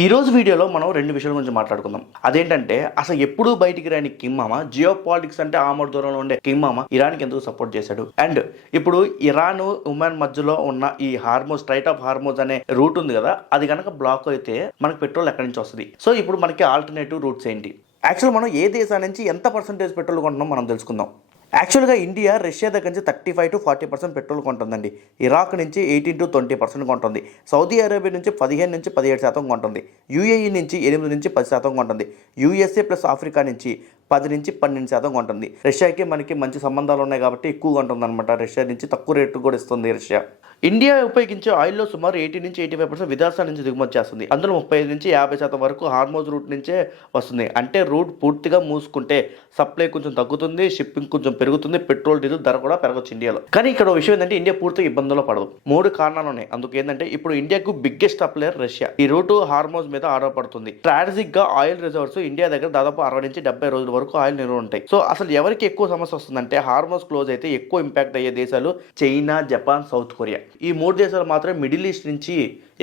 ఈ రోజు వీడియోలో మనం రెండు విషయాల గురించి మాట్లాడుకుందాం. అదేంటంటే అసలు ఎప్పుడూ బయటికి రాని కిమ్ మామ జియో పాలిటిక్స్ అంటే ఆమోద దూరంలో ఉండే కిమ్ మామ ఇరాన్కి ఎందుకు సపోర్ట్ చేశాడు, అండ్ ఇప్పుడు ఇరాన్ ఉమాన్ మధ్యలో ఉన్న ఈ హార్మోజ్ స్ట్రైట్ ఆఫ్ హార్మోజ్ అనే రూట్ ఉంది కదా, అది కనుక బ్లాక్ అయితే మనకు పెట్రోల్ ఎక్కడి నుంచి వస్తుంది. సో ఇప్పుడు మనకి ఆల్టర్నేటివ్ రూట్స్ ఏంటి, యాక్చువల్ మనం ఏ దేశం నుంచి ఎంత పర్సెంటేజ్ పెట్రోల్ కొంటున్నాం మనం తెలుసుకుందాం. యాక్చువల్గా ఇండియా రష్యా దగ్గర నుంచి 35 to 40% పెట్రోల్ కొంటుందండి. ఇరాక్ నుంచి 18 to 20% కొంటుంది. సౌదీ అరేబియా నుంచి 15 నుంచి 17% కొంటుంది. యూఏఈ నుంచి 8 నుంచి 10% కొంటుంది. యూఎస్ఏ ప్లస్ ఆఫ్రికా నుంచి 10 నుంచి 12% కొంటుంది. రష్యాకి మనకి మంచి సంబంధాలు ఉన్నాయి కాబట్టి ఎక్కువ కొంటుంది అనమాట. రష్యా నుంచి తక్కువ రేటు కూడా ఇస్తుంది రష్యా. ఇండియా ఉపయోగించే ఆయిల్లో సుమారు 80 నుంచి 85% విదేశాల నుంచి దిగుమతి చేస్తుంది. అందులో 35 నుంచి 50% వరకు హార్మోజ్ రూట్ నుంచే వస్తుంది. అంటే రూట్ పూర్తిగా మూసుకుంటే సప్లై కొంచెం తగ్గుతుంది, షిప్పింగ్ కొంచెం పెరుగుతుంది, పెట్రోల్ డీజిల్ ధర కూడా పెరగచ్చు ఇండియాలో. కానీ ఇక్కడ విషయం ఏంటంటే ఇండియా పూర్తిగా ఇబ్బందుల్లో పడదు. 3 కారణాలు ఉన్నాయి. అందుకు ఏంటంటే ఇప్పుడు ఇండియాకు బిగ్గెస్ట్ సప్లయర్ రష్యా. ఈ రూటు హార్మోజ్ మీద ఆధారపడుతుంది. స్ట్రాటజిక్ గా ఆయిల్ రిజర్వ్స్ ఇండియా దగ్గర దాదాపు 60 నుంచి 70 రోజుల వరకు ఆయిల్ నిల్వ ఉంటాయి. సో అసలు ఎవరికి ఎక్కువ సమస్య వస్తుందంటే హార్మోజ్ క్లోజ్ అయితే ఎక్కువ ఇంపాక్ట్ అయ్యే దేశాలు చైనా, జపాన్, సౌత్ కొరియా. ఈ 3 దేశాలు మాత్రమే మిడిల్ ఈస్ట్ నుంచి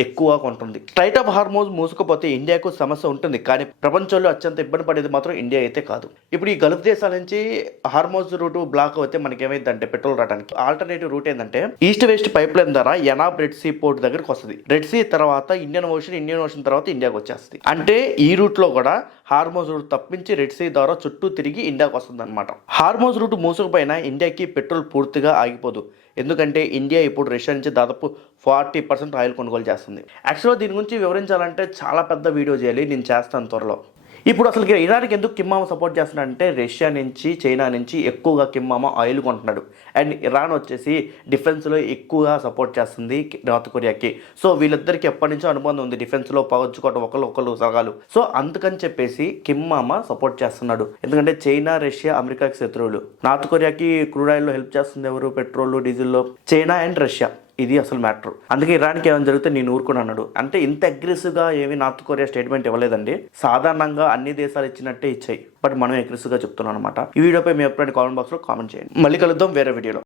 ఎక్కువ కొంటుంది. స్ట్రైట్ ఆఫ్ హార్మోజ్ మూసుకుపోతే ఇండియాకు సమస్య ఉంటుంది, కానీ ప్రపంచంలో అత్యంత ఇబ్బంది పడేది మాత్రం ఇండియా అయితే కాదు. ఇప్పుడు ఈ గల్ఫ్ దేశాల నుంచి హార్మోజ్ రూట్ బ్లాక్ అయితే మనకి ఏమైందంటే పెట్రోల్ రావడానికి ఆల్టర్నేటివ్ రూట్ ఏంటంటే ఈస్ట్ వెస్ట్ పైప్ లైన్ ద్వారా ఎనాబ్ రెడ్ సీ పోర్ట్ దగ్గరకు వస్తుంది. రెడ్ సీ తర్వాత ఇండియన్ ఓషన్ తర్వాత ఇండియాకి వచ్చేస్తుంది. అంటే ఈ రూట్ లో కూడా హార్మోజ్ రూట్ తప్పించి రెడ్ సీ ద్వారా చుట్టూ తిరిగి ఇండియాకి వస్తుంది అనమాట. హార్మోజ్ రూట్ మూసుకుపోయినా ఇండియాకి పెట్రోల్ పూర్తిగా ఆగిపోదు. ఎందుకంటే ఇండియా ఇప్పుడు రష్యా నుంచి దాదాపు 40% ఆయిల్ కొనుగోలు చేస్తుంది. యాక్చువల్గా దీని గురించి వివరించాలంటే చాలా పెద్ద వీడియో చేయాలి, నేను చేస్తాను త్వరలో. ఇప్పుడు అసలు ఇరాన్కి ఎందుకు కిమ్ మామ సపోర్ట్ చేస్తున్నాడంటే రష్యా నుంచి, చైనా నుంచి ఎక్కువగా కిమ్ మామ ఆయిల్ కొంటున్నాడు. అండ్ ఇరాన్ వచ్చేసి డిఫెన్స్లో ఎక్కువగా సపోర్ట్ చేస్తుంది నార్త్ కొరియాకి. సో వీళ్ళిద్దరికి ఎప్పటి నుంచో అనుబంధం ఉంది, డిఫెన్స్లో పగొచ్చుకోవడం, ఒకళ్ళు సగాలు. సో అందుకని చెప్పేసి కిమ్ మామ సపోర్ట్ చేస్తున్నాడు. ఎందుకంటే చైనా, రష్యా అమెరికాకి శత్రువులు. నార్త్ కొరియాకి క్రూడ్ ఆయిల్లో హెల్ప్ చేస్తుంది ఎవరు? పెట్రోల్, డీజిల్లో చైనా అండ్ రష్యా. ఇది అసలు మ్యాటర్. అందుకే ఇరాన్కి ఏమైనా జరిగితే నేను ఊరుకుని అన్నాడు. అంటే ఇంత అగ్రెసివ్గా ఏమి నార్త్ కొరియా స్టేట్మెంట్ ఇవ్వలేదండి. సాధారణంగా అన్ని దేశాలు ఇచ్చినట్టే ఇచ్చాయి, బట్ మనం అగ్రెసివ్గా చెప్తున్నాం అనమాట. ఈ వీడియోపై మీ అభిప్రాయాన్ని కామెంట్ బాక్స్లో కామెంట్ చేయండి. మళ్ళీ కలుద్దాం వేరే వీడియోలో.